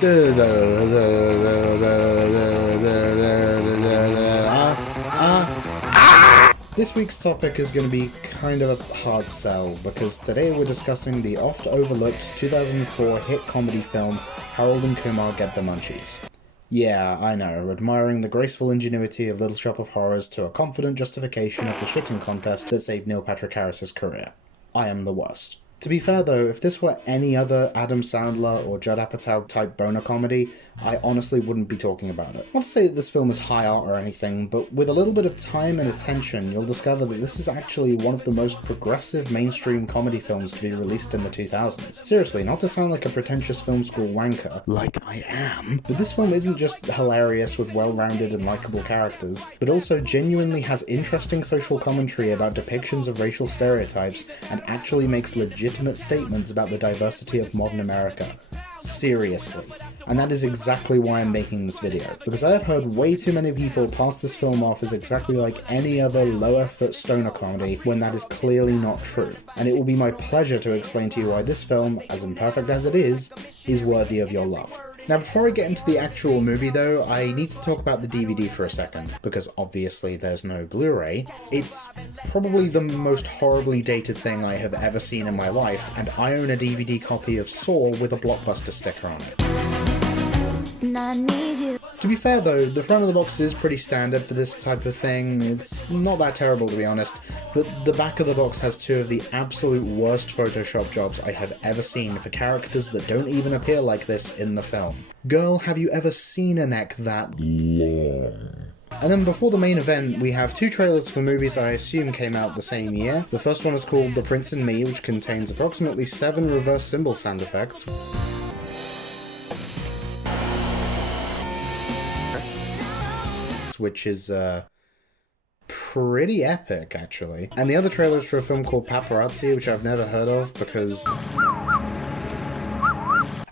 This week's topic is going to be kind of a hard sell, because today we're discussing the oft-overlooked 2004 hit comedy film Harold and Kumar Get the Munchies. Yeah, I know, admiring the graceful ingenuity of Little Shop of Horrors to a confident justification of the shitting contest that saved Neil Patrick Harris's career. I am the worst. To be fair though, if this were any other Adam Sandler or Judd Apatow type boner comedy, I honestly wouldn't be talking about it. Not to say that this film is high art or anything, but with a little bit of time and attention, you'll discover that this is actually one of the most progressive mainstream comedy films to be released in the 2000s. Seriously, not to sound like a pretentious film school wanker, like I am, but this film isn't just hilarious with well-rounded and likable characters, but also genuinely has interesting social commentary about depictions of racial stereotypes and actually makes legitimate statements about the diversity of modern America. Seriously. And that is exactly why I'm making this video, because I have heard way too many people pass this film off as exactly like any other low-effort stoner comedy when that is clearly not true. And it will be my pleasure to explain to you why this film, as imperfect as it is worthy of your love. Now, before I get into the actual movie though, I need to talk about the DVD for a second, because obviously there's no Blu-ray. It's probably the most horribly dated thing I have ever seen in my life, and I own a DVD copy of Saw with a Blockbuster sticker on it. To be fair though, the front of the box is pretty standard for this type of thing. It's not that terrible to be honest, but the back of the box has two of the absolute worst Photoshop jobs I have ever seen for characters that don't even appear like this in the film. Girl, have you ever seen a neck that long? And then before the main event, we have two trailers for movies I assume came out the same year. The first one is called The Prince and Me, which contains approximately 7 reverse cymbal sound effects. Which is pretty epic, actually. And the other trailer is for a film called Paparazzi, which I've never heard of because...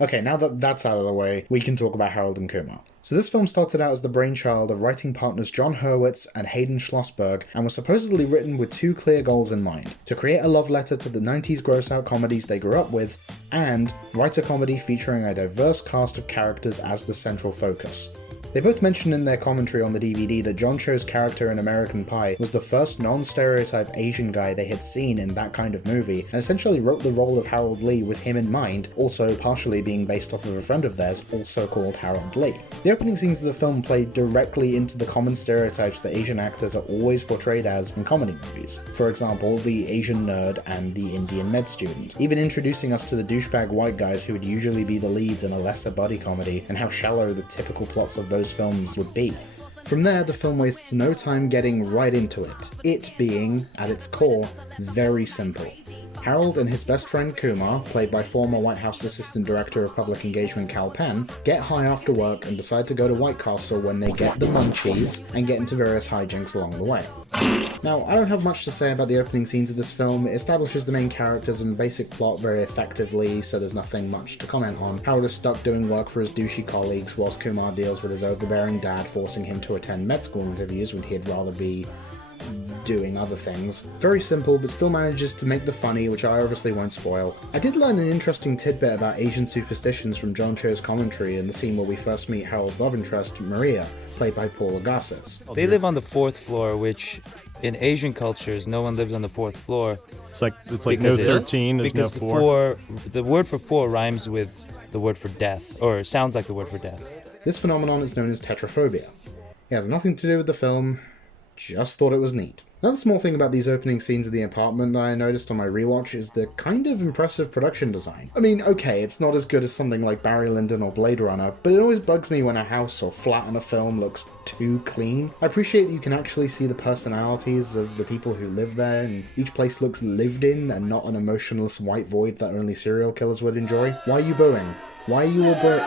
Okay, now that that's out of the way, we can talk about Harold and Kumar. So this film started out as the brainchild of writing partners John Hurwitz and Hayden Schlossberg, and was supposedly written with two clear goals in mind: to create a love letter to the 90s gross-out comedies they grew up with, and write a comedy featuring a diverse cast of characters as the central focus. They both mentioned in their commentary on the DVD that John Cho's character in American Pie was the first non-stereotype Asian guy they had seen in that kind of movie, and essentially wrote the role of Harold Lee with him in mind, also partially being based off of a friend of theirs, also called Harold Lee. The opening scenes of the film played directly into the common stereotypes that Asian actors are always portrayed as in comedy movies. For example, the Asian nerd and the Indian med student, even introducing us to the douchebag white guys who would usually be the leads in a lesser buddy comedy, and how shallow the typical plots of those films would be. From there, the film wastes no time getting right into it being, at its core, very simple. Harold and his best friend Kumar, played by former White House Assistant Director of Public Engagement Kal Penn, get high after work and decide to go to White Castle when they get the Munchies and get into various hijinks along the way. Now, I don't have much to say about the opening scenes of this film. It establishes the main characters and basic plot very effectively, so there's nothing much to comment on. Harold is stuck doing work for his douchey colleagues, whilst Kumar deals with his overbearing dad forcing him to attend med school interviews when he'd rather be doing other things. Very simple, but still manages to make the funny, which I obviously won't spoil. I did learn an interesting tidbit about Asian superstitions from John Cho's commentary in the scene where we first meet Harold's love interest, Maria, played by Paula Gossett. They live on the 4th floor, which in Asian cultures, no one lives on the 4th floor. It's like no 13, there's no 4. The word for 4 rhymes with the word for death, or sounds like the word for death. This phenomenon is known as tetraphobia. It has nothing to do with the film, just thought it was neat. Another small thing about these opening scenes of the apartment that I noticed on my rewatch is the kind of impressive production design. I mean, okay, it's not as good as something like Barry Lyndon or Blade Runner, but it always bugs me when a house or flat in a film looks too clean. I appreciate that you can actually see the personalities of the people who live there, and each place looks lived in and not an emotionless white void that only serial killers would enjoy. Why are you booing? Why are you all booing?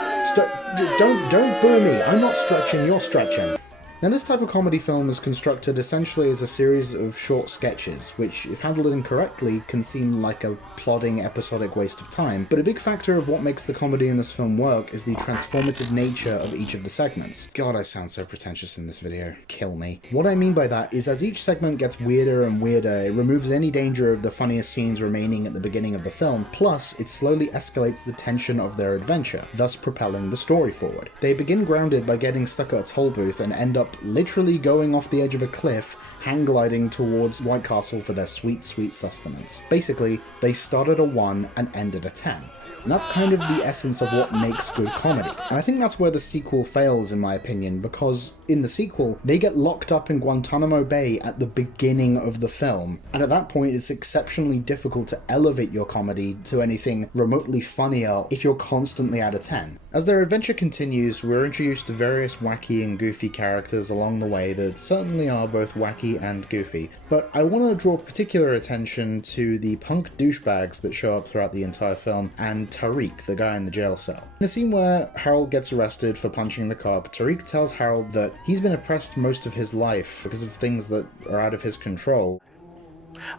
Don't boo me! I'm not stretching, you're stretching. Now, this type of comedy film is constructed essentially as a series of short sketches, which, if handled incorrectly, can seem like a plodding episodic waste of time, but a big factor of what makes the comedy in this film work is the transformative nature of each of the segments. God, I sound so pretentious in this video. Kill me. What I mean by that is as each segment gets weirder and weirder, it removes any danger of the funniest scenes remaining at the beginning of the film, plus it slowly escalates the tension of their adventure, thus propelling the story forward. They begin grounded by getting stuck at a toll booth and end up literally going off the edge of a cliff, hang gliding towards White Castle for their sweet, sweet sustenance. Basically, they start at a 1 and end at a 10. And that's kind of the essence of what makes good comedy. And I think that's where the sequel fails, in my opinion, because in the sequel, they get locked up in Guantanamo Bay at the beginning of the film. And at that point, it's exceptionally difficult to elevate your comedy to anything remotely funnier if you're constantly at a 10. As their adventure continues, we're introduced to various wacky and goofy characters along the way that certainly are both wacky and goofy. But I want to draw particular attention to the punk douchebags that show up throughout the entire film, and Tariq, the guy in the jail cell. In the scene where Harold gets arrested for punching the cop, Tariq tells Harold that he's been oppressed most of his life because of things that are out of his control.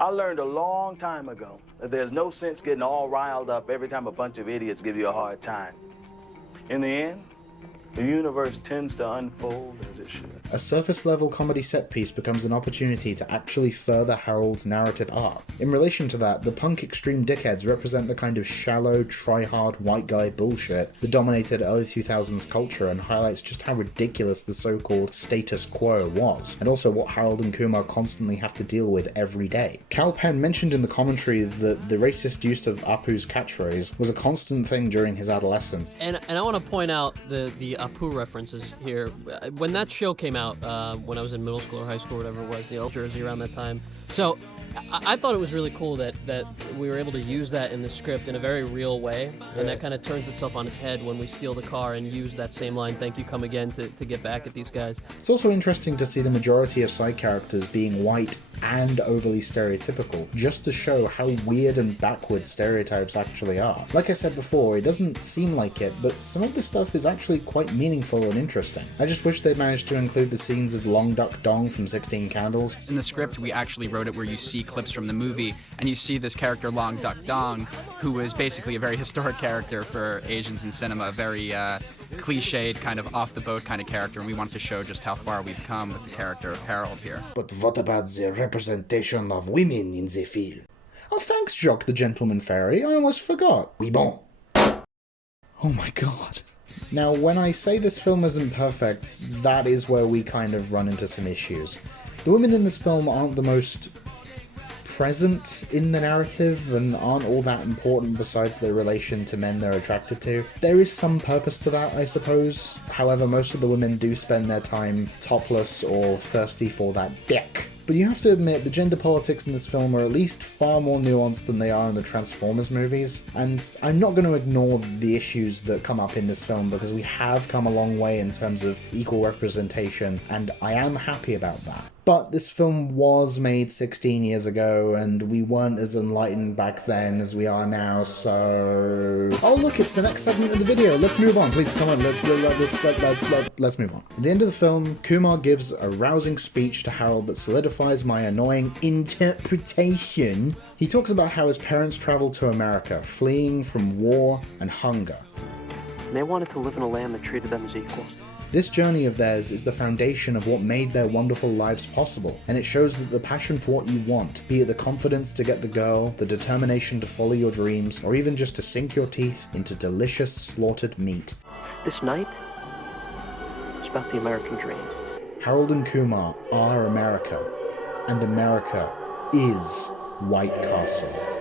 I learned a long time ago that there's no sense getting all riled up every time a bunch of idiots give you a hard time. In the end, the universe tends to unfold as it should. A surface-level comedy set piece becomes an opportunity to actually further Harold's narrative arc. In relation to that, the punk extreme dickheads represent the kind of shallow, try-hard white guy bullshit that dominated early 2000s culture and highlights just how ridiculous the so-called status quo was, and also what Harold and Kumar constantly have to deal with every day. Kal Penn mentioned in the commentary that the racist use of Apu's catchphrase was a constant thing during his adolescence. And I want to point out the Apu references here. When that show came out, when I was in middle school or high school, whatever it was, the old Jersey around that time. So I thought it was really cool that we were able to use that in the script in a very real way, and that kind of turns itself on its head when we steal the car and use that same line, "Thank you, come again," to get back at these guys. It's also interesting to see the majority of side characters being white and overly stereotypical, just to show how weird and backwards stereotypes actually are. Like I said before, it doesn't seem like it, but some of this stuff is actually quite meaningful and interesting. I just wish they'd managed to include the scenes of Long Duck Dong from 16 Candles. In the script, we actually wrote it where you see clips from the movie, and you see this character Long Duck Dong, who is basically a very historic character for Asians in cinema, a very cliched, kind of off-the-boat kind of character, and we wanted to show just how far we've come with the character of Harold here. But what about the representation of women in the film? Oh, thanks, Jock the Gentleman Fairy, I almost forgot. Oui bon. Oh my god. Now, when I say this film isn't perfect, that is where we kind of run into some issues. The women in this film aren't the most present in the narrative and aren't all that important besides their relation to men they're attracted to. There is some purpose to that, I suppose. However, most of the women do spend their time topless or thirsty for that dick. But you have to admit, the gender politics in this film are at least far more nuanced than they are in the Transformers movies, and I'm not going to ignore the issues that come up in this film because we have come a long way in terms of equal representation, and I am happy about that. But this film was made 16 years ago, and we weren't as enlightened back then as we are now, so... Oh look, it's the next segment of the video. Let's move on, please, come on, let's move on. At the end of the film, Kumar gives a rousing speech to Harold that solidifies my annoying interpretation. He talks about how his parents traveled to America, fleeing from war and hunger. And they wanted to live in a land that treated them as equals. This journey of theirs is the foundation of what made their wonderful lives possible, and it shows that the passion for what you want, be it the confidence to get the girl, the determination to follow your dreams, or even just to sink your teeth into delicious slaughtered meat. This night is about the American dream. Harold and Kumar are America, and America is White Castle.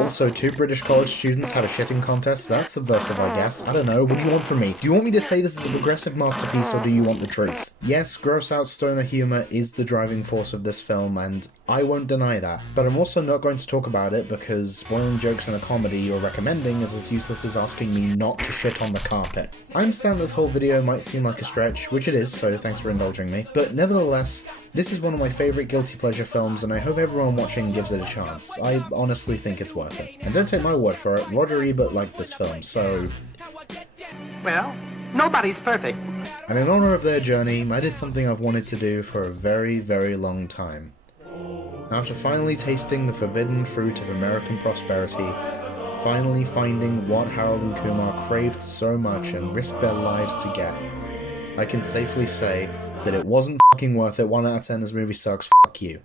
Also, 2 British college students had a shitting contest. That's subversive, I guess. I don't know. What do you want from me? Do you want me to say this is a progressive masterpiece, or do you want the truth? Yes, gross-out stoner humor is the driving force of this film, and I won't deny that. But I'm also not going to talk about it because spoiling jokes in a comedy you're recommending is as useless as asking me not to shit on the carpet. I understand this whole video might seem like a stretch, which it is, so thanks for indulging me. But nevertheless, this is one of my favourite guilty pleasure films, and I hope everyone watching gives it a chance. I honestly think it's worth it. worth it. And don't take my word for it, Roger Ebert liked this film, so... Well, nobody's perfect. And in honor of their journey, I did something I've wanted to do for a very, very long time. After finally tasting the forbidden fruit of American prosperity, finally finding what Harold and Kumar craved so much and risked their lives to get, I can safely say that it wasn't fucking worth it. 1 out of 10, this movie sucks, fuck you.